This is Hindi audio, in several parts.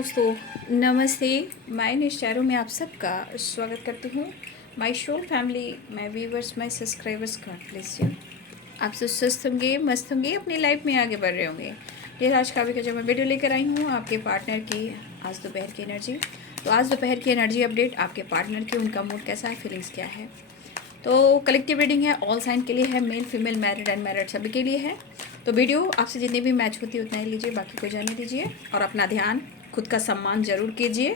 दोस्तों, नमस्ते। मैं निश्चारों में आप सबका स्वागत करती हूँ। My show family, my viewers, my subscribers, God bless you. आप सब स्वस्थ होंगे, मस्त होंगे, अपनी लाइफ में आगे बढ़ रहे होंगे। ये आज का जो मैं वीडियो लेकर आई हूँ आपके पार्टनर की आज दोपहर की एनर्जी। तो आज दोपहर की एनर्जी अपडेट आपके पार्टनर की, उनका मूड कैसा है, फीलिंग्स क्या है। तो कलेक्टिव रीडिंग है, ऑल साइन के लिए है, मेल फीमेल मैरिड अनमैरिड सभी के लिए है। तो वीडियो आपसे जितनी भी मैच होती है उतना ही लीजिए, बाकी को जाने दीजिए और अपना ध्यान, खुद का सम्मान ज़रूर कीजिए,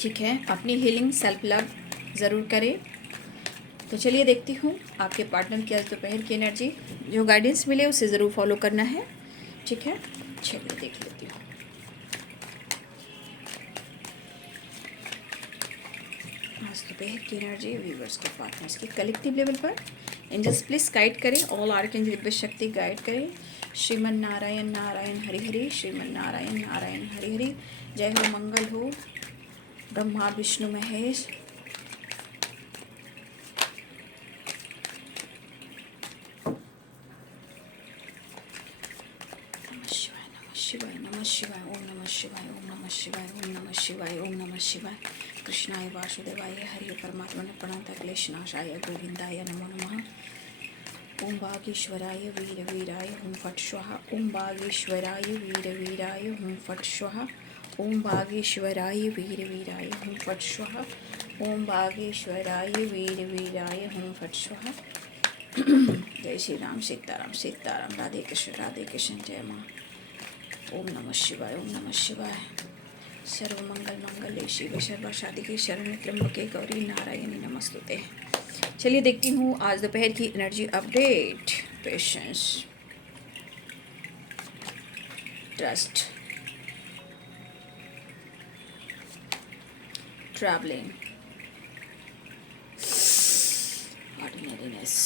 ठीक है। अपनी हीलिंग, सेल्फ लव ज़रूर करें। तो चलिए देखती हूँ आपके पार्टनर की आज दोपहर की एनर्जी। जो गाइडेंस मिले उसे ज़रूर फॉलो करना है, ठीक है। चलिए देख लेती हूँ। आज दोपहर की एनर्जी व्यूवर्स को पार्टनर्स की कलेक्टिव लेवल पर एंजल्स प्लीज गाइड करें, ऑल आर्कएंजल दिव्य शक्ति गाइड करें। श्रीमन नारायण नारायण हरि हरि, श्रीमन नारायण नारायण हरि हरि। जय हो, मंगल हो, ब्रह्मा विष्णु महेश। नमः शिवाय, नमः शिवाय, नमः शिवाय, ओम नमः शिवाय, ओम नमः शिवाय, ओम नमः शिवाय, ओम नमः शिवाय। कृष्णाय वासुदेवाय हरि परमात्मने प्रणत क्लेशनाशाय गोविंदाय नमो नमः। ओम बागेश्वराय वीर वीराय हुं फट स्वाहा, ओम बागेश्वराय वीर वीराय हुं फट स्वाहा, ओम बागेश्वराय वीर वीराय हुं फट स्वाहा, ओम बागेश्वराय वीर वीराय हुं फट स्वाहा। जय श्री राम, सीताराम सीताराम, राधे कृष्ण जय माँ। ओम नमः शिवाय, ओम नमः शिवाय। सर्वमंगल मंगले शिव सर्वशादी शरण त्र्यंबके गौरी नारायणी नमस्तुते। चलिए देखती हूँ आज दोपहर की energy update. Patience, trust, travelling, ordinariness,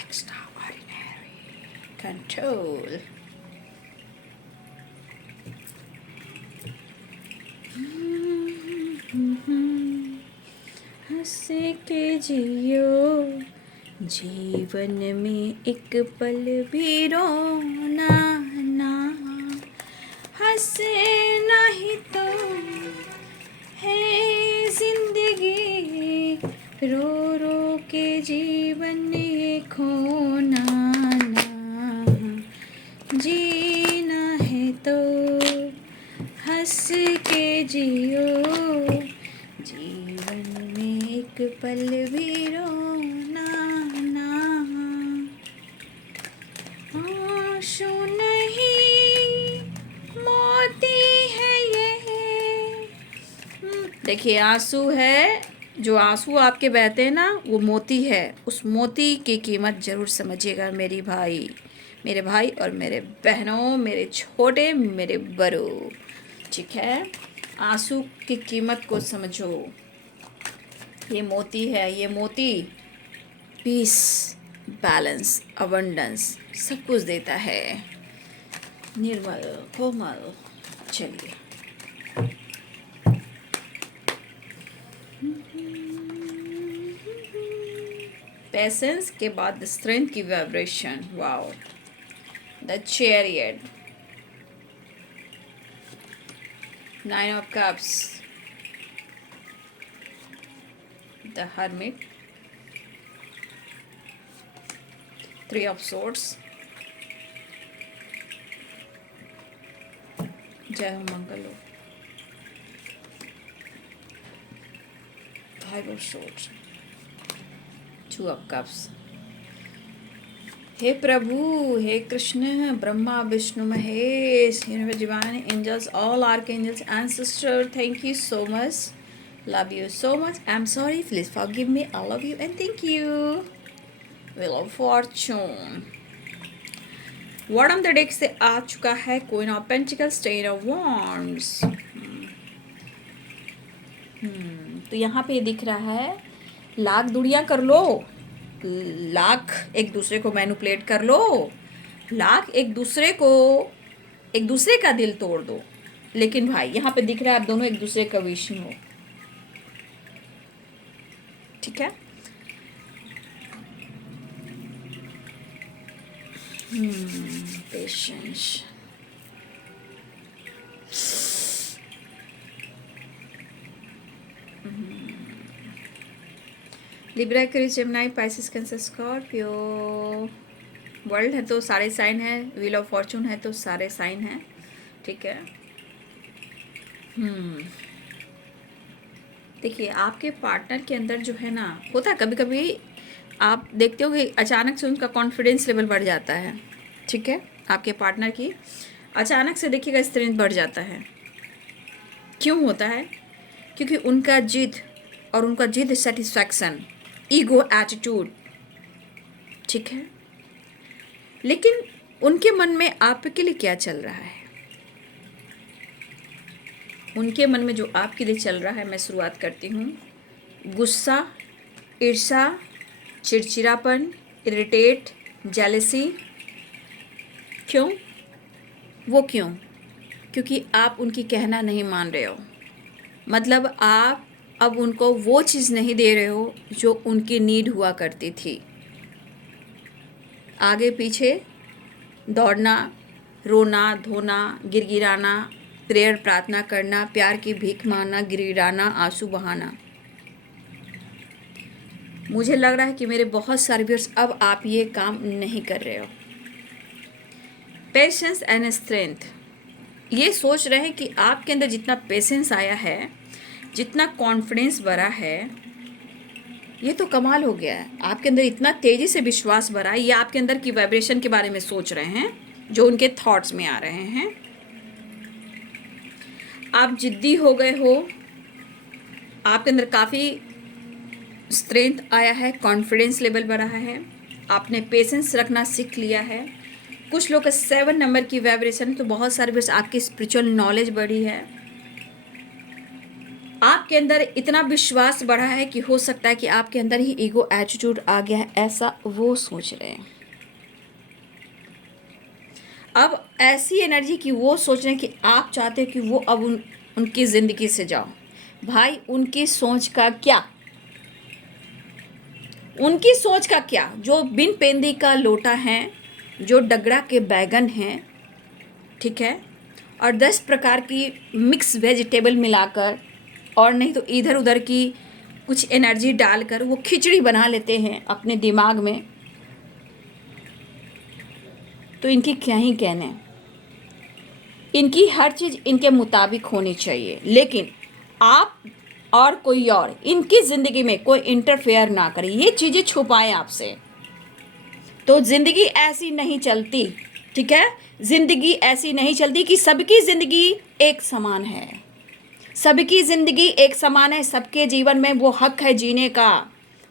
extraordinary, control, हंसे के जियो जीवन में एक पल भी रोना ना, हंसे नहीं तो है जिंदगी, रो रो के जीवन खोना ना, जीना है तो हंस के जियो, जीवन में एक पल भी रोना ना, आंसू नहीं मोती है ये। देखिए आंसू है, जो आंसू आपके बहते हैं ना वो मोती है। उस मोती की कीमत ज़रूर समझिएगा मेरे भाई और मेरे बहनों, मेरे छोटे, मेरे बड़ों, ठीक है। आंसू की कीमत को समझो। ये मोती है, ये मोती पीस, बैलेंस, अबंडेंस सब कुछ देता है, निर्मल कोमल। चलिए पेशेंस के बाद स्ट्रेंथ की vibration, wow. The chariot, nine of cups, the hermit, three of swords, जय हो मंगल हो, five of swords, two of cups. हे प्रभु, हे Krishna, Brahma Vishnu Mahesh, divine angels, all archangels, ancestor, thank you so much, love you so much, I am sorry, please forgive me, I love you and thank you. Wheel of fortune, bottom the deck से आ चुका है queen of pentacles, ten of wands. तो यहाँ पे दिख रहा है लाख दूरियां कर लो, लाख एक दूसरे को मैनिपुलेट कर लो, लाख एक दूसरे का दिल तोड़ दो, लेकिन भाई यहाँ पे दिख रहा है आप दोनों एक दूसरे का विषय हो, ठीक है। Patience, Libra, Aquarius, Gemini, Pisces, cancer, Scorpio. World है तो सारे साइन है, व्हील ऑफ फॉर्चून है तो सारे साइन हैं, ठीक है। देखिए आपके पार्टनर के अंदर जो है ना, होता है कभी कभी आप देखते हो कि अचानक से उनका कॉन्फिडेंस लेवल बढ़ जाता है, ठीक है। आपके पार्टनर की अचानक से देखिएगा स्ट्रेंथ बढ़ जाता है। क्यों होता है? क्योंकि उनका जिद और उनका जिद सेटिस्फैक्शन, ईगो एटीट्यूड, ठीक है। लेकिन उनके मन में आपके लिए क्या चल रहा है? उनके मन में जो आपके लिए चल रहा है, मैं शुरुआत करती हूँ। गुस्सा, ईर्ष्या, चिड़चिड़ापन, इरिटेट, जेलसी। क्यों? वो क्यों? क्योंकि आप उनकी कहना नहीं मान रहे हो। मतलब आप अब उनको वो चीज़ नहीं दे रहे हो जो उनकी नीड हुआ करती थी। आगे पीछे दौड़ना, रोना धोना, गिड़गिड़ाना, प्रेयर प्रार्थना करना, प्यार की भीख मांगना, गिड़गिड़ाना, आंसू बहाना। मुझे लग रहा है कि मेरे बहुत सारे व्यूअर्स अब आप ये काम नहीं कर रहे हो। पेशेंस एंड स्ट्रेंथ, ये सोच रहे हैं कि आपके अंदर जितना पेशेंस आया है, जितना कॉन्फिडेंस बढ़ा है, ये तो कमाल हो गया है। आपके अंदर इतना तेज़ी से विश्वास बढ़ा है, ये आपके अंदर की वाइब्रेशन के बारे में सोच रहे हैं जो उनके थॉट्स में आ रहे हैं। आप जिद्दी हो गए हो, आपके अंदर काफ़ी स्ट्रेंथ आया है, कॉन्फिडेंस लेवल बढ़ा है, आपने पेशेंस रखना सीख लिया है। कुछ लोग का 7 नंबर की वाइब्रेशन, तो बहुत सारे बस आपकी स्पिरिचुअल नॉलेज बढ़ी है। आपके अंदर इतना विश्वास बढ़ा है कि हो सकता है कि आपके अंदर ही ईगो एटीट्यूड आ गया है, ऐसा वो सोच रहे हैं। अब ऐसी एनर्जी की वो सोच रहे हैं कि आप चाहते हो कि वो अब उनकी ज़िंदगी से जाओ। भाई उनकी सोच का क्या? उनकी सोच का क्या? जो बिन पेंदी का लोटा है, जो डगरा के बैगन हैं, ठीक है, और 10 प्रकार की मिक्स वेजिटेबल मिलाकर और नहीं तो इधर उधर की कुछ एनर्जी डालकर वो खिचड़ी बना लेते हैं अपने दिमाग में, तो इनकी क्या ही कहने। इनकी हर चीज़ इनके मुताबिक होनी चाहिए, लेकिन आप और कोई और इनकी ज़िंदगी में कोई इंटरफेयर ना करे, ये चीज़ें छुपाएं आपसे, तो ज़िंदगी ऐसी नहीं चलती, ठीक है। ज़िंदगी ऐसी नहीं चलती कि सबकी ज़िंदगी एक समान है। सबकी ज़िंदगी एक समान है, सबके जीवन में वो हक है जीने का,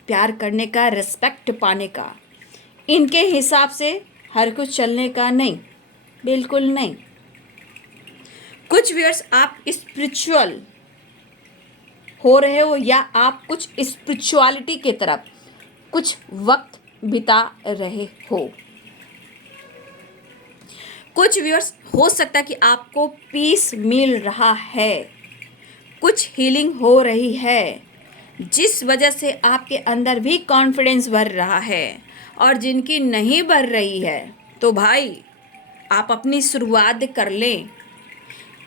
प्यार करने का, रिस्पेक्ट पाने का। इनके हिसाब से हर कुछ चलने का नहीं, बिल्कुल नहीं। कुछ व्यूअर्स आप स्पिरिचुअल हो रहे हो या आप कुछ स्पिरिचुअलिटी के तरफ कुछ वक्त बिता रहे हो। कुछ व्यूअर्स हो सकता है कि आपको पीस मिल रहा है, कुछ हीलिंग हो रही है, जिस वजह से आपके अंदर भी कॉन्फिडेंस बढ़ रहा है। और जिनकी नहीं बढ़ रही है, तो भाई आप अपनी शुरुआत कर लें।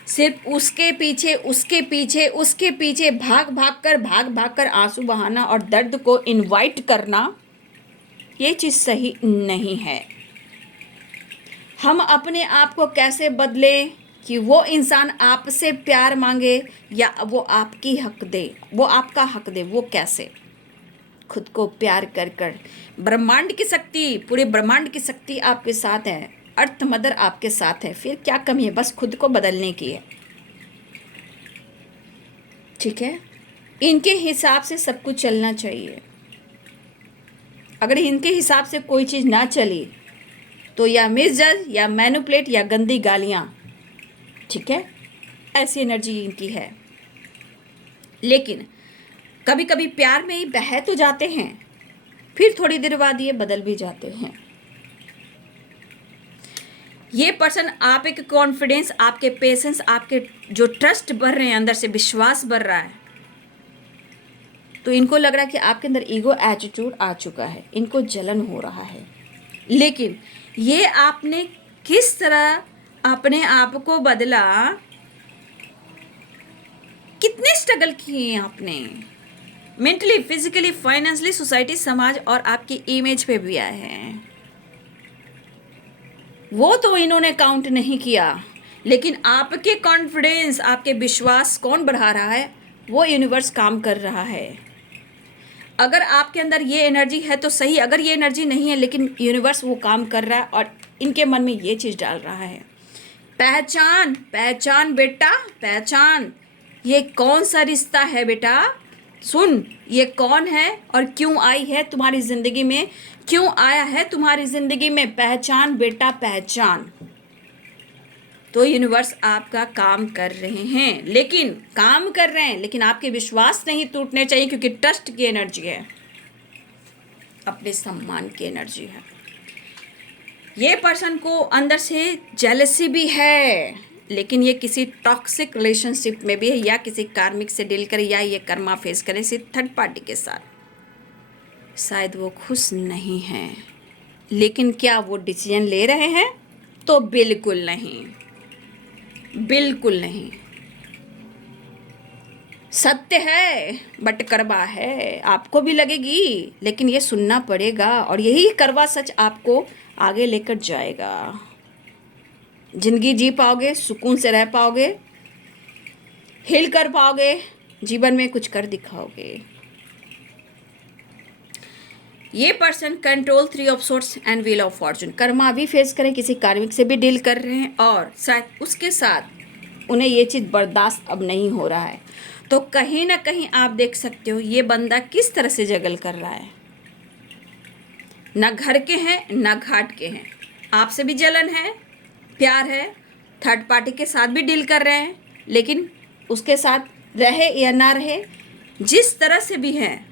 सिर्फ उसके पीछे उसके पीछे उसके पीछे भाग भाग कर आंसू बहाना और दर्द को इनवाइट करना, ये चीज़ सही नहीं है। हम अपने आप को कैसे बदलें कि वो इंसान आपसे प्यार मांगे या वो आपकी हक दे, वो आपका हक दे, वो कैसे? खुद को प्यार कर कर। ब्रह्मांड की शक्ति, पूरे ब्रह्मांड की शक्ति आपके साथ है, अर्थ मदर आपके साथ है, फिर क्या कमी है? बस खुद को बदलने की है, ठीक है। इनके हिसाब से सब कुछ चलना चाहिए। अगर इनके हिसाब से कोई चीज़ ना चली तो या मिसजज या मैनिपुलेट या गंदी गालियाँ, ठीक है, ऐसी एनर्जी इनकी है। लेकिन कभी कभी प्यार में ही बह तो जाते हैं, फिर थोड़ी देर बाद ये बदल भी जाते हैं। ये पर्सन आप एक कॉन्फिडेंस, आपके पेशेंस, आपके जो ट्रस्ट बढ़ रहे हैं, अंदर से विश्वास बढ़ रहा है, तो इनको लग रहा है कि आपके अंदर ईगो एटीट्यूड आ चुका है, इनको जलन हो रहा है। लेकिन ये आपने किस तरह अपने आप को बदला, कितने स्ट्रगल किए आपने, मेंटली, फिजिकली, फाइनेंशियली, सोसाइटी, समाज और आपकी इमेज पे भी आए हैं। वो तो इन्होंने काउंट नहीं किया, लेकिन आपके कॉन्फिडेंस, आपके विश्वास कौन बढ़ा रहा है? वो यूनिवर्स काम कर रहा है। अगर आपके अंदर ये एनर्जी है तो सही, अगर ये एनर्जी नहीं है लेकिन यूनिवर्स वो काम कर रहा है और इनके मन में ये चीज़ डाल रहा है। पहचान, पहचान बेटा, पहचान। ये कौन सा रिश्ता है बेटा? सुन, ये कौन है और क्यों आई है तुम्हारी ज़िंदगी में, क्यों आया है तुम्हारी ज़िंदगी में? पहचान बेटा, पहचान। तो यूनिवर्स आपका काम कर रहे हैं, लेकिन काम कर रहे हैं, लेकिन आपके विश्वास नहीं टूटने चाहिए, क्योंकि ट्रस्ट की एनर्जी है, अपने सम्मान की एनर्जी है। ये पर्सन को अंदर से जेलसी भी है, लेकिन ये किसी टॉक्सिक रिलेशनशिप में भी है, या किसी कार्मिक से डील करे, या ये कर्मा फेस करे किसी थर्ड पार्टी के साथ। शायद वो खुश नहीं हैं, लेकिन क्या वो डिसीजन ले रहे हैं? तो बिल्कुल नहीं, बिल्कुल नहीं। सत्य है बट कड़वा है, आपको भी लगेगी, लेकिन ये सुनना पड़ेगा, और यही कड़वा सच आपको आगे लेकर जाएगा। जिंदगी जी पाओगे, सुकून से रह पाओगे, हिल कर पाओगे, जीवन में कुछ कर दिखाओगे। ये person control 3 of sorts and wheel of Fortune, Karma भी फेस करें, किसी कार्मिक से भी डील कर रहे हैं, और शायद उसके साथ उन्हें ये चीज़ बर्दाश्त अब नहीं हो रहा है। तो कहीं ना कहीं आप देख सकते हो ये बंदा किस तरह से जगल कर रहा है। ना घर के हैं ना घाट के हैं, आपसे भी जलन है, प्यार है, थर्ड पार्टी के साथ भी डील कर रहे हैं, लेकिन उसके साथ रहे या ना रहे, जिस तरह से भी हैं,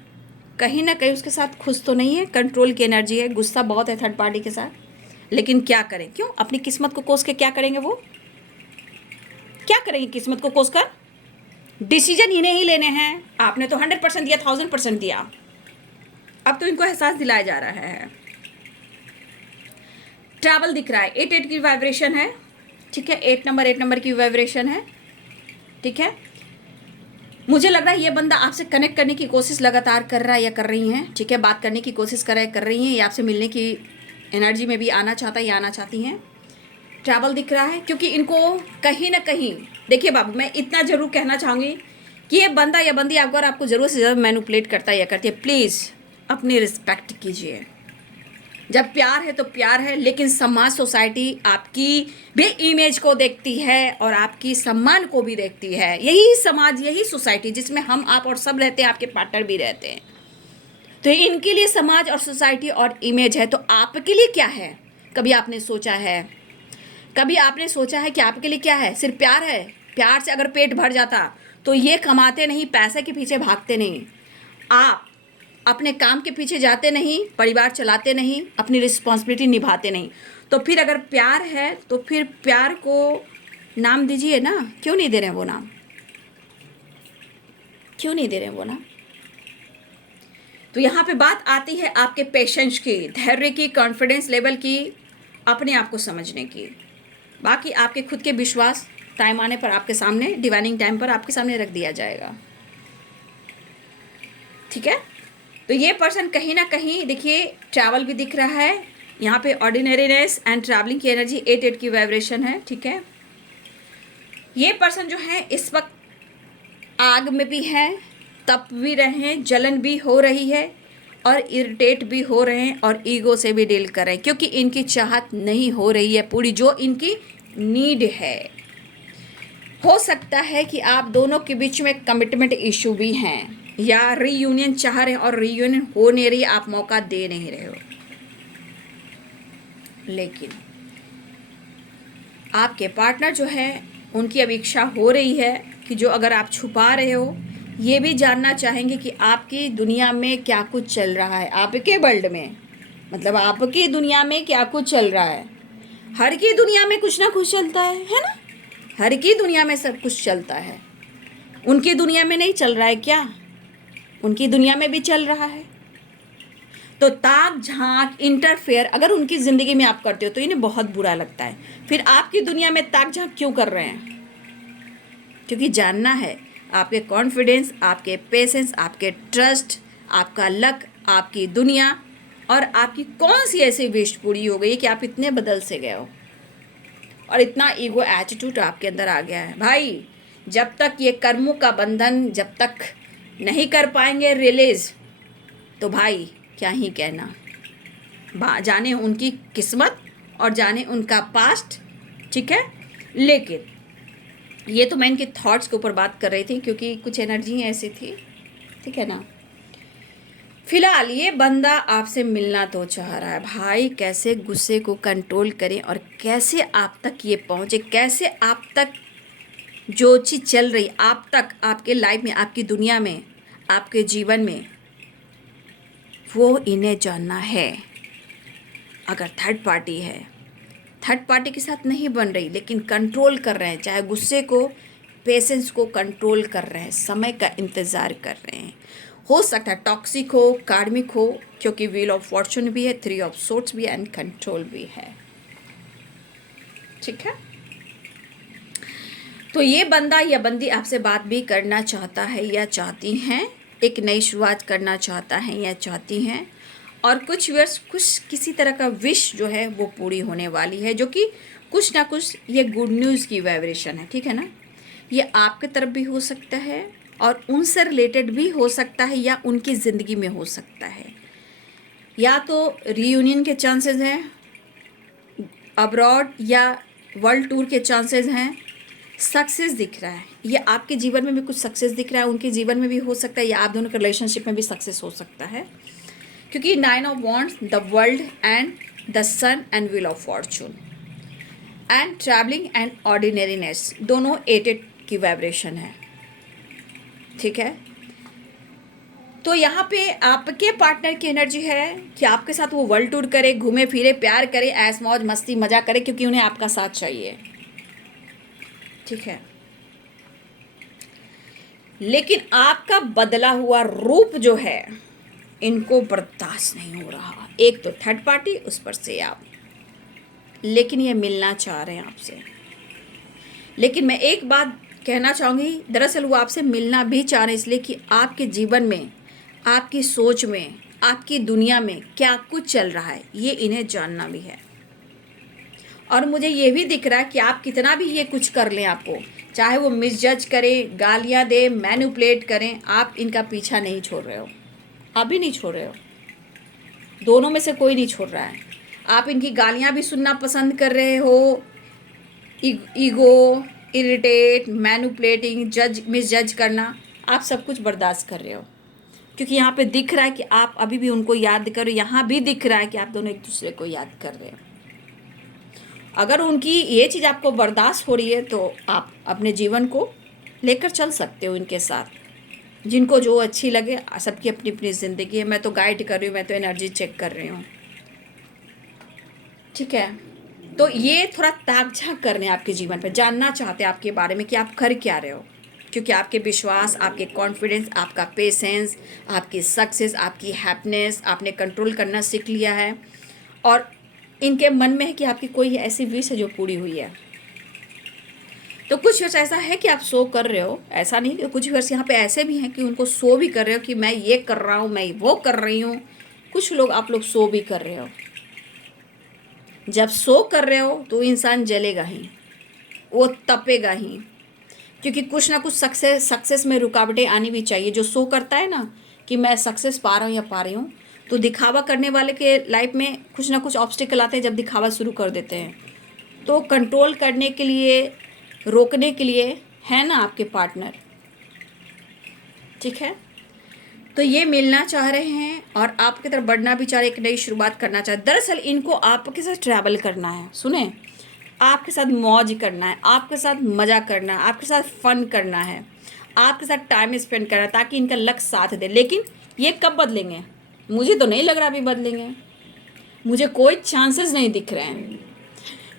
कहीं ना कहीं उसके साथ खुश तो नहीं है। कंट्रोल की एनर्जी है, गुस्सा बहुत है थर्ड पार्टी के साथ, लेकिन क्या करें? क्यों? अपनी किस्मत को कोस के क्या करेंगे? वो क्या करेंगे किस्मत को कोस कर? डिसीजन इन्हें ही लेने हैं। आपने तो 100% दिया, 1000% दिया, अब तो इनको एहसास दिलाया जा रहा है। ट्रैवल दिख रहा है, 8 की वाइब्रेशन है, ठीक है, 8 नंबर की वाइब्रेशन है, ठीक है। मुझे लग रहा है ये बंदा आपसे कनेक्ट करने की कोशिश लगातार कर रहा है या कर रही हैं, ठीक है, बात करने की कोशिश कर रही हैं, या आपसे मिलने की एनर्जी में भी आना चाहता है या आना चाहती हैं। ट्रैवल दिख रहा है, क्योंकि इनको कहीं ना कहीं, देखिए बाबू, मैं इतना ज़रूर कहना चाहूँगी कि ये बंदा या बंदी अगर आपको ज़रूरत से ज़्यादा मैनिपुलेट करता है या करती है, प्लीज़ अपनी रिस्पेक्ट कीजिए। जब प्यार है तो प्यार है, लेकिन समाज, सोसाइटी आपकी भी इमेज को देखती है और आपकी सम्मान को भी देखती है। यही समाज, यही सोसाइटी जिसमें हम, आप और सब रहते हैं, आपके पार्टनर भी रहते हैं। तो इनके लिए समाज और सोसाइटी और इमेज है, तो आपके लिए क्या है? कभी आपने सोचा है? कभी आपने सोचा है कि आपके लिए क्या है? सिर्फ प्यार है? प्यार से अगर पेट भर जाता तो ये कमाते नहीं, पैसे के पीछे भागते नहीं, आप अपने काम के पीछे जाते नहीं, परिवार चलाते नहीं, अपनी रिस्पॉन्सिबिलिटी निभाते नहीं। तो फिर अगर प्यार है तो फिर प्यार को नाम दीजिए ना। क्यों नहीं दे रहे हैं वो नाम? क्यों नहीं दे रहे हैं वो नाम? तो यहाँ पे बात आती है आपके पेशेंस की, धैर्य की, कॉन्फिडेंस लेवल की, अपने आप को समझने की। बाकी आपके खुद के विश्वास टाइम आने पर आपके सामने, डिवाइनिंग टाइम पर आपके सामने रख दिया जाएगा, ठीक है। तो ये पर्सन कहीं ना कहीं, देखिए, ट्रैवल भी दिख रहा है यहाँ पे, ऑर्डिनरीनेस एंड ट्रैवलिंग की एनर्जी 8 की वाइब्रेशन है, ठीक है। ये पर्सन जो है इस वक्त आग में भी है, तप भी रहे हैं, जलन भी हो रही है, और इरिटेट भी हो रहे हैं, और ईगो से भी डील कर रहे हैं, क्योंकि इनकी चाहत नहीं हो रही है पूरी, जो इनकी नीड है। हो सकता है कि आप दोनों के बीच में कमिटमेंट इशू भी हैं, या रीयूनियन चाह रहे हैं और रीयूनियन हो नहीं रही, आप मौका दे नहीं रहे हो। लेकिन आपके पार्टनर जो है, उनकी अब इच्छा हो रही है कि जो अगर आप छुपा रहे हो, ये भी जानना चाहेंगे कि आपकी दुनिया में क्या कुछ चल रहा है, आपके वर्ल्ड में, मतलब आपकी दुनिया में क्या कुछ चल रहा है। हर की दुनिया में कुछ ना कुछ चलता है ना? हर की दुनिया में सब कुछ चलता है। उनकी दुनिया में नहीं चल रहा है क्या? उनकी दुनिया में भी चल रहा है। तो ताक झांक, इंटरफेयर अगर उनकी ज़िंदगी में आप करते हो तो इन्हें बहुत बुरा लगता है। फिर आपकी दुनिया में ताक झांक क्यों कर रहे हैं? क्योंकि जानना है आपके कॉन्फिडेंस, आपके पेशेंस, आपके ट्रस्ट, आपका लक, आपकी दुनिया और आपकी कौन सी ऐसी विश पूरी हो गई कि आप इतने बदल से गए हो और इतना ईगो एटीट्यूड आपके अंदर आ गया है। भाई जब तक ये कर्मों का बंधन जब तक नहीं कर पाएंगे रिलीज, तो भाई क्या ही कहना, जाने उनकी किस्मत और जाने उनका पास्ट। ठीक है, लेकिन ये तो मैं इनके थॉट्स के ऊपर बात कर रही थी क्योंकि कुछ एनर्जी ऐसी थी। ठीक है ना, फिलहाल ये बंदा आपसे मिलना तो चाह रहा है। भाई कैसे गुस्से को कंट्रोल करें और कैसे आप तक ये पहुँचे, कैसे आप तक जो चीज़ चल रही आप तक, आपके लाइफ में, आपकी दुनिया में, आपके जीवन में, वो इन्हें जानना है। अगर थर्ड पार्टी है, थर्ड पार्टी के साथ नहीं बन रही लेकिन कंट्रोल कर रहे हैं, चाहे गुस्से को, पेशेंस को कंट्रोल कर रहे हैं, समय का इंतज़ार कर रहे हैं। हो सकता है टॉक्सिक हो, कार्मिक हो, क्योंकि व्हील ऑफ फॉर्चून भी है, 3 ऑफ सोर्ड्स भी है एंड कंट्रोल भी है। ठीक है, तो ये बंदा या बंदी आपसे बात भी करना चाहता है या चाहती हैं, एक नई शुरुआत करना चाहता है या चाहती हैं, और कुछ किसी तरह का विश जो है वो पूरी होने वाली है, जो कि कुछ ना कुछ ये गुड न्यूज़ की वाइब्रेशन है। ठीक है ना, ये आपके तरफ भी हो सकता है और उनसे रिलेटेड भी हो सकता है या उनकी ज़िंदगी में हो सकता है, या तो रीयूनियन के चांसेस हैं, अब्रॉड या वर्ल्ड टूर के चांसेस हैं, सक्सेस दिख रहा है, ये आपके जीवन में भी कुछ सक्सेस दिख रहा है, उनके जीवन में भी हो सकता है, या आप दोनों के रिलेशनशिप में भी सक्सेस हो सकता है, क्योंकि 9 of wands, the world and the sun and wheel of fortune and travelling and ordinariness, दोनों 8 की वाइब्रेशन है। ठीक है, तो यहाँ पे आपके पार्टनर की एनर्जी है कि आपके साथ वो वर्ल्ड टूर करे, घूमे फिरे, प्यार करे, ऐश मौज मस्ती मजा करे, क्योंकि उन्हें आपका साथ चाहिए। ठीक है, लेकिन आपका बदला हुआ रूप जो है इनको बर्दाश्त नहीं हो रहा। एक तो थर्ड पार्टी, उस पर से आप, लेकिन ये मिलना चाह रहे हैं आपसे। लेकिन मैं एक बात कहना चाहूँगी, दरअसल वो आपसे मिलना भी चाह रहे हैं इसलिए कि आपके जीवन में, आपकी सोच में, आपकी दुनिया में क्या कुछ चल रहा है ये इन्हें जानना भी है। और मुझे ये भी दिख रहा है कि आप कितना भी ये कुछ कर लें, आपको चाहे वो मिसजज करें, गालियाँ दें, मैनिपुलेट करें, आप इनका पीछा नहीं छोड़ रहे हो, अभी नहीं छोड़ रहे हो, दोनों में से कोई नहीं छोड़ रहा है। आप इनकी गालियाँ भी सुनना पसंद कर रहे हो, ईगो, इरिटेट, मैनिपुलेटिंग, मिसजज करना, आप सब कुछ बर्दाश्त कर रहे हो, क्योंकि यहाँ पे दिख रहा है कि आप अभी भी उनको याद कर रहे हो, यहाँ भी दिख रहा है कि आप दोनों एक दूसरे को याद कर रहे हो। अगर उनकी ये चीज़ आपको बर्दाश्त हो रही है तो आप अपने जीवन को लेकर चल सकते हो इनके साथ, जिनको जो अच्छी लगे। सबकी अपनी अपनी ज़िंदगी है, मैं तो गाइड कर रही हूँ, मैं तो एनर्जी चेक कर रही हूँ। ठीक है, तो ये थोड़ा ताक झाँक करने आपके जीवन पर, जानना चाहते हैं आपके बारे में कि आप कर क्या रहे हो, क्योंकि आपके विश्वास, आपके कॉन्फिडेंस, आपका पेशेंस, आपकी सक्सेस, आपकी हैप्पीनेस आपने कंट्रोल करना सीख लिया है, और इनके मन में है कि आपकी कोई ऐसी विश है जो पूरी हुई है। तो कुछ वर्ष ऐसा है कि आप शो कर रहे हो, ऐसा नहीं कि कुछ वर्ष यहाँ पे ऐसे भी हैं कि उनको शो भी कर रहे हो कि मैं ये कर रहा हूँ, मैं वो कर रही हूँ। कुछ लोग आप लोग शो भी कर रहे हो। जब शो कर रहे हो तो इंसान जलेगा ही, वो तपेगा ही, क्योंकि कुछ ना कुछ सक्सेस में रुकावटें आनी भी चाहिए। जो शो करता है ना कि मैं सक्सेस पा रहा हूँ या पा रही हूँ, तो दिखावा करने वाले के लाइफ में कुछ ना कुछ ऑब्स्टिकल आते हैं जब दिखावा शुरू कर देते हैं। तो कंट्रोल करने के लिए, रोकने के लिए है ना आपके पार्टनर। ठीक है, तो ये मिलना चाह रहे हैं और आपकी तरफ बढ़ना भी चाह रहे, एक नई शुरुआत करना चाह रहे। दरअसल इनको आपके साथ ट्रैवल करना है, सुने, आपके साथ मौज करना है, आपके साथ मज़ा करना है, आपके साथ फन करना है, आपके साथ टाइम स्पेंड करना है, ताकि इनका लक साथ दे। लेकिन ये कब बदलेंगे? मुझे तो नहीं लग रहा अभी बदलेंगे, मुझे कोई चांसेस नहीं दिख रहे हैं,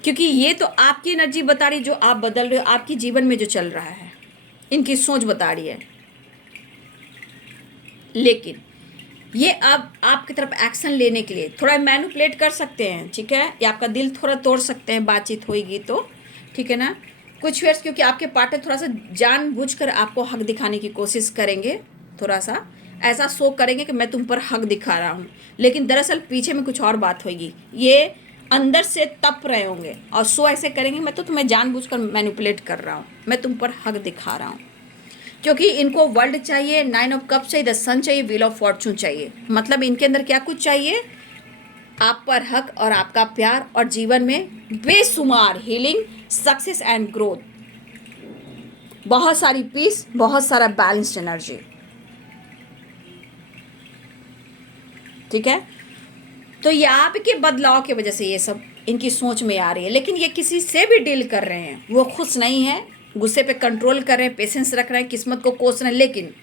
क्योंकि ये तो आपकी एनर्जी बता रही, जो आप बदल रहे हो, आपकी जीवन में जो चल रहा है, इनकी सोच बता रही है। लेकिन ये अब आपकी तरफ एक्शन लेने के लिए थोड़ा मैनिपुलेट कर सकते हैं, ठीक है, या आपका दिल थोड़ा तोड़ सकते हैं, बातचीत होगी तो, ठीक है ना। कुछ व्यूअर्स क्योंकि आपके पार्टनर थोड़ा सा जानबूझकर आपको हक दिखाने की कोशिश करेंगे, थोड़ा सा ऐसा शो करेंगे कि मैं तुम पर हक दिखा रहा हूँ, लेकिन दरअसल पीछे में कुछ और बात होगी। ये अंदर से तप रहे होंगे और शो ऐसे करेंगे मैं तो तुम्हें जानबूझकर मैनिपुलेट कर रहा हूँ, मैं तुम पर हक दिखा रहा हूँ। क्योंकि इनको वर्ल्ड चाहिए, 9 ऑफ कप चाहिए, द सन चाहिए, व्हील ऑफ फॉर्चून चाहिए। मतलब इनके अंदर क्या कुछ चाहिए? आप पर हक और आपका प्यार, और जीवन में बेशुमार हीलिंग, सक्सेस एंड ग्रोथ, बहुत सारी पीस, बहुत सारा बैलेंस्ड एनर्जी। ठीक है, तो ये आपके बदलाव की वजह से ये सब इनकी सोच में आ रही है। लेकिन ये किसी से भी डील कर रहे हैं, वो खुश नहीं है, गुस्से पे कंट्रोल कर रहे हैं, पेशेंस रख रहे हैं, किस्मत को कोस रहे हैं, लेकिन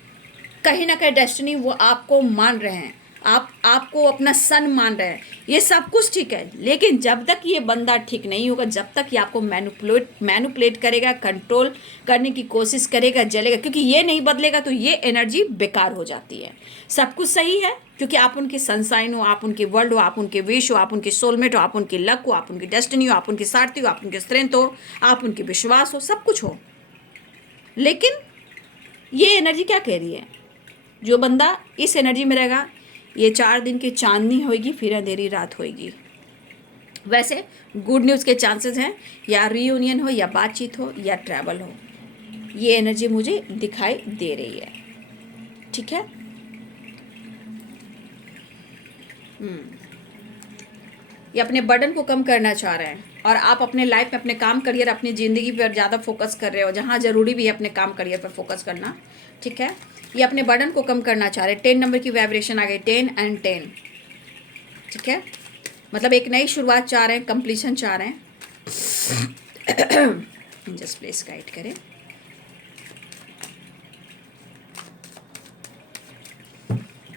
कहीं ना कहीं डेस्टिनी वो आपको मान रहे हैं, आपको अपना सन मान रहे हैं। ये सब कुछ ठीक है, लेकिन जब तक ये बंदा ठीक नहीं होगा, जब तक ये आपको मैनुपुलेट करेगा, कंट्रोल करने की कोशिश करेगा, जलेगा, क्योंकि ये नहीं बदलेगा तो ये एनर्जी बेकार हो जाती है। सब कुछ सही है क्योंकि आप उनके सनसाइन हो, आप उनके वर्ल्ड हो, आप उनके विश हो, आप उनके सोलमेट हो, आप उनके लक हो, आप उनकी डेस्टिनी हो, आप उनके सारथी हो, आप उनके स्ट्रेंथ हो, आप उनके विश्वास हो, सब कुछ हो। लेकिन ये एनर्जी क्या कह रही है? जो बंदा इस एनर्जी में रहेगा, ये 4 दिन की चांदनी होगी, फिर अंधेरी रात होगी। वैसे गुड न्यूज़ के चांसेस हैं, या रीयूनियन हो, या बातचीत हो, या ट्रैवल हो। ये एनर्जी मुझे दिखाई दे रही है। ठीक है, ये अपने बर्डन को कम करना चाह रहे हैं, और आप अपने लाइफ में अपने काम, करियर, अपनी ज़िंदगी पर ज़्यादा फोकस कर रहे हो, जहाँ ज़रूरी भी है अपने काम, करियर पर फोकस करना। ठीक है, ये अपने बर्डन को कम करना चाह रहे हैं। 10 नंबर की वाइब्रेशन आ गई, 10 एंड 10। ठीक है, मतलब एक नई शुरुआत चाह रहे हैं, कंप्लीशन चाह रहे हैं। जस्ट प्लीज गाइड करें।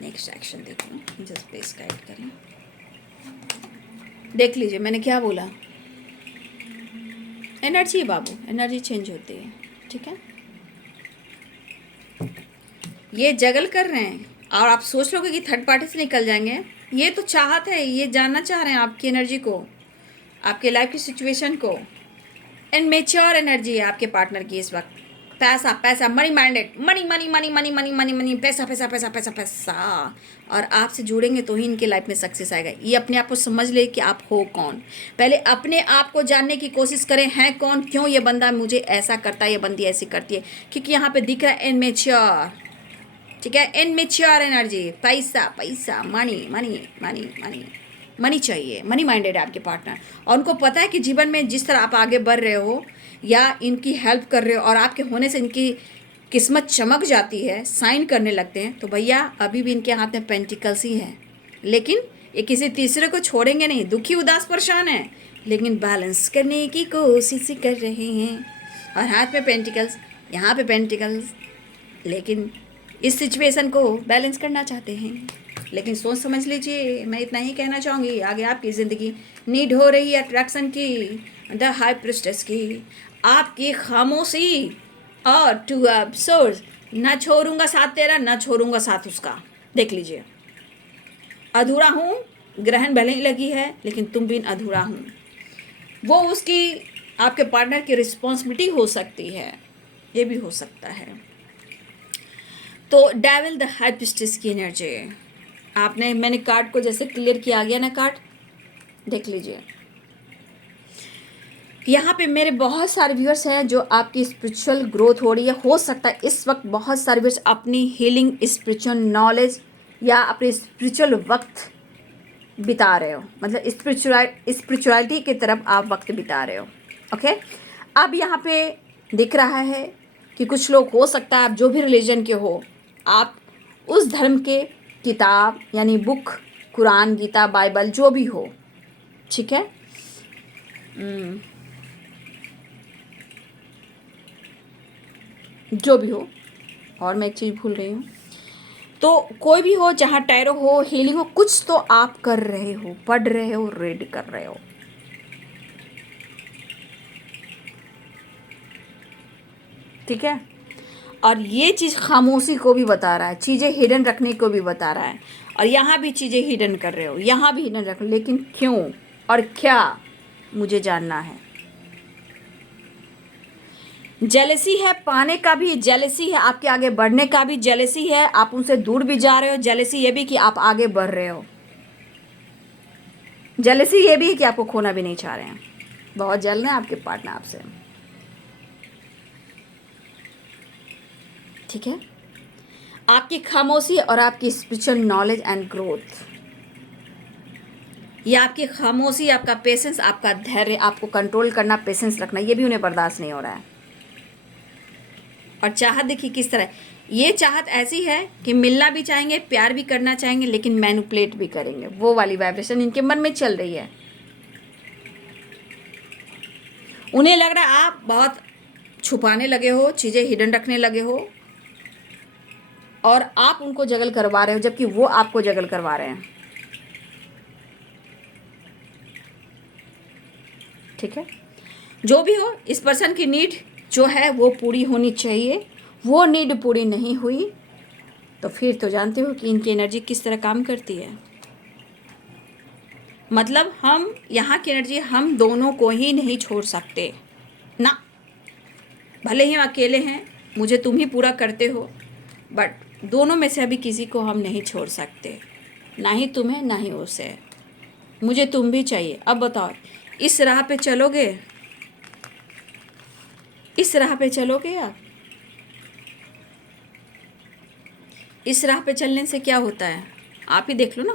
नेक्स्ट एक्शन देखो, जस्ट प्लीज गाइड करें। देख लीजिए मैंने क्या बोला, एनर्जी बाबू, एनर्जी चेंज होती है। ठीक है, ये जगल कर रहे हैं, और आप सोच लोगे कि थर्ड पार्टी से निकल जाएंगे। ये तो चाहत है, ये जानना चाह रहे हैं आपकी एनर्जी को, आपके लाइफ की सिचुएशन को। एंड मेच्योर एनर्जी है आपके पार्टनर की इस वक्त। पैसा पैसा, money minded, money money money money money money money, पैसा पैसा पैसा पैसा पैसा। और आपसे जुड़ेंगे तो ही इनके लाइफ में सक्सेस आएगा। ये अपने आप को समझ ले कि आप हो कौन। पहले अपने आप को जानने की कोशिश करें, हैं कौन, क्यों ये बंदा मुझे ऐसा करता है, ये बंदी ऐसी करती है। क्योंकि यहाँ पे दिख रहा है इनमेच्योर। ठीक है, इनमेच्योर एनर्जी, पैसा पैसा, money money money money money चाहिए, मनी माइंडेड है आपके पार्टनर। और उनको पता है कि जीवन में जिस तरह आप आगे बढ़ रहे हो या इनकी हेल्प कर रहे हो, और आपके होने से इनकी किस्मत चमक जाती है, साइन करने लगते हैं, तो भैया अभी भी इनके हाथ में पेंटिकल्स ही है। लेकिन ये किसी तीसरे को छोड़ेंगे नहीं। दुखी, उदास, परेशान है, लेकिन बैलेंस करने की कोशिश कर रहे हैं। और हाथ में पेंटिकल्स, यहाँ पे पेंटिकल्स, लेकिन इस सिचुएशन को बैलेंस करना चाहते हैं। लेकिन सोच समझ लीजिए, मैं इतना ही कहना चाहूँगी। आगे आपकी ज़िंदगी नीड हो रही है अट्रैक्शन की, द हाई प्रिस्टेस की, आपकी खामोशी और टू सोर्स। ना छोड़ूंगा साथ तेरा, ना छोड़ूंगा साथ उसका। देख लीजिए, अधूरा हूँ, ग्रहण भले ही लगी है, लेकिन तुम भी अधूरा हूँ। वो उसकी, आपके पार्टनर की रिस्पॉन्सिबिलिटी हो सकती है, ये भी हो सकता है। तो डेविल, द हाई प्रिस्टेस की एनर्जी आपने, मैंने कार्ड को जैसे क्लियर किया, आ गया ना कार्ड, देख लीजिए। यहाँ पे मेरे बहुत सारे व्यूअर्स हैं जो आपकी स्पिरिचुअल ग्रोथ हो रही है। हो सकता है इस वक्त बहुत सारे व्यूअर्स अपनी हीलिंग, स्पिरिचुअल नॉलेज या अपने स्पिरिचुअल वक्त बिता रहे हो, मतलब स्पिरिचुअलिटी की तरफ आप वक्त बिता रहे हो। ओके, अब यहाँ पे दिख रहा है कि कुछ लोग, हो सकता है आप जो भी रिलीजन के हो, आप उस धर्म के किताब यानी बुक, कुरान, गीता, बाइबल, जो भी हो, ठीक है, जो भी हो। और मैं एक चीज़ भूल रही हूँ, तो कोई भी हो, जहाँ टैरो हो, हीलिंग हो, कुछ तो आप कर रहे हो, पढ़ रहे हो, रीड कर रहे हो। ठीक है, और ये चीज़ खामोशी को भी बता रहा है, चीज़ें हिडन रखने को भी बता रहा है। और यहाँ भी चीज़ें हिडन कर रहे हो, यहाँ भी हिडन रख, लेकिन क्यों और क्या, मुझे जानना है। जेलेसी है, पाने का भी जेलेसी है, आपके आगे बढ़ने का भी जेलेसी है, आप उनसे दूर भी जा रहे हो, जेलेसी ये भी कि आप आगे बढ़ रहे हो, जेलेसी ये भी है कि आपको खोना भी नहीं चाह रहे हैं, बहुत जल्द है आपके पार्टनर आपसे, ठीक है। आपकी खामोशी और आपकी स्पिरिचुअल नॉलेज एंड ग्रोथ, ये आपकी खामोशी, आपका पेशेंस, आपका धैर्य, आपको कंट्रोल करना, पेशेंस रखना, ये भी उन्हें बर्दाश्त नहीं हो रहा है। और चाहत देखिए किस तरह, ये चाहत ऐसी है कि मिलना भी चाहेंगे, प्यार भी करना चाहेंगे, लेकिन मैनिपुलेट भी करेंगे, वो वाली वाइब्रेशन इनके मन में चल रही है। उन्हें लग रहा है आप बहुत छुपाने लगे हो, चीज़ें हिडन रखने लगे हो, और आप उनको जगल करवा रहे हो, जबकि वो आपको जगल करवा रहे हैं, ठीक है। जो भी हो, इस पर्सन की नीड जो है वो पूरी होनी चाहिए, वो नीड पूरी नहीं हुई तो फिर तो जानते हो कि इनकी एनर्जी किस तरह काम करती है। मतलब हम यहाँ की एनर्जी हम दोनों को ही नहीं छोड़ सकते ना, भले ही हम अकेले हैं, मुझे तुम ही पूरा करते हो, बट दोनों में से अभी किसी को हम नहीं छोड़ सकते, ना ही तुम्हें ना ही उसे, मुझे तुम भी चाहिए। अब बताओ, इस राह पे चलोगे, इस राह पे चलोगे आप? इस राह पे चलने से क्या होता है आप ही देख लो ना,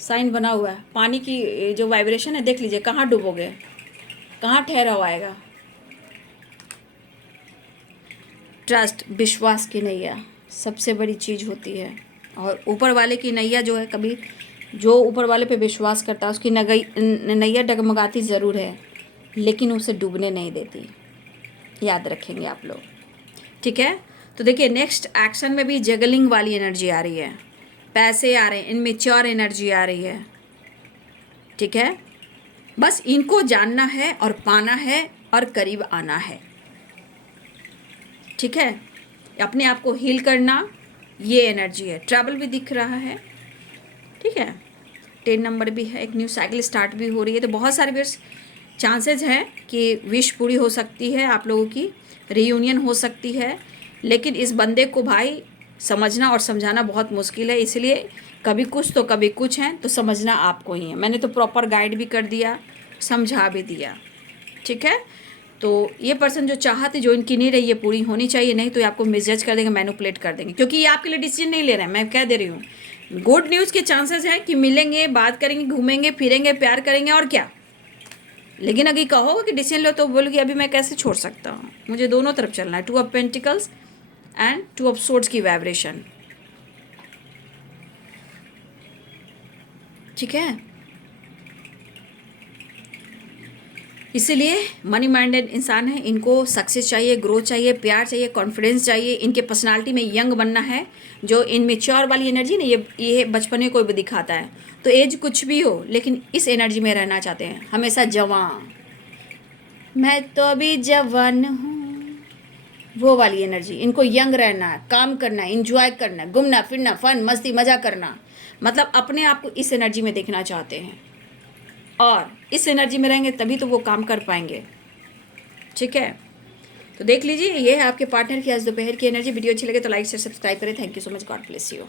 साइन बना हुआ है, पानी की जो वाइब्रेशन है देख लीजिए, कहाँ डूबोगे, कहाँ ठहरा हुआ आएगा। ट्रस्ट, विश्वास की नैया सबसे बड़ी चीज़ होती है, और ऊपर वाले की नैया जो है, कभी जो ऊपर वाले पे विश्वास करता है उसकी नैया डगमगाती ज़रूर है, लेकिन उसे डूबने नहीं देती, याद रखेंगे आप लोग, ठीक है। तो देखिए नेक्स्ट एक्शन में भी जगलिंग वाली एनर्जी आ रही है, पैसे आ रहे हैं, इनमेच्योर एनर्जी आ रही है, ठीक है। बस इनको जानना है और पाना है और करीब आना है, ठीक है। अपने आप को हील करना, ये एनर्जी है। ट्रैवल भी दिख रहा है, ठीक है। 10 नंबर भी है, एक न्यू साइकिल स्टार्ट भी हो रही है, तो बहुत सारे विश चांसेस हैं कि विश पूरी हो सकती है, आप लोगों की रीयूनियन हो सकती है, लेकिन इस बंदे को भाई समझना और समझाना बहुत मुश्किल है, इसलिए कभी कुछ तो कभी कुछ हैं, तो समझना आपको ही है। मैंने तो प्रॉपर गाइड भी कर दिया, समझा भी दिया, ठीक है। तो ये पर्सन जो चाहते, जो इनकी नीड है, ये पूरी होनी चाहिए, नहीं तो ये आपको मिसजज कर देंगे, मैनिपुलेट कर देंगे, क्योंकि ये आपके लिए डिसीजन नहीं ले रहे हैं, मैं कह दे रही हूँ। गुड न्यूज़ के चांसेस हैं कि मिलेंगे, बात करेंगे, घूमेंगे फिरेंगे, प्यार करेंगे, और क्या। लेकिन अगर कहोगे कि डिसीजन लो, तो बोलोगे अभी मैं कैसे छोड़ सकता हूँ, मुझे दोनों तरफ चलना है। 2 of pentacles and 2 of swords की वाइब्रेशन, ठीक है। इसीलिए मनी माइंडेड इंसान है, इनको सक्सेस चाहिए, ग्रोथ चाहिए, प्यार चाहिए, कॉन्फिडेंस चाहिए, इनके पर्सनालिटी में यंग बनना है। जो इनमेच्योर वाली एनर्जी ना, ये बचपने को भी दिखाता है, तो एज कुछ भी हो, लेकिन इस एनर्जी में रहना चाहते हैं हमेशा, जवान, मैं तो अभी जवान हूँ, वो वाली एनर्जी। इनको यंग रहना है, काम करना है, इंजॉय करना है, घूमना फिरना, फन मस्ती मज़ा करना, मतलब अपने आप को इस एनर्जी में देखना चाहते हैं, और इस एनर्जी में रहेंगे तभी तो वो काम कर पाएंगे, ठीक है। तो देख लीजिए, ये है आपके पार्टनर की आज दोपहर की एनर्जी। वीडियो अच्छी लगे तो लाइक शेयर सब्सक्राइब करें। Thank you so much, God bless you.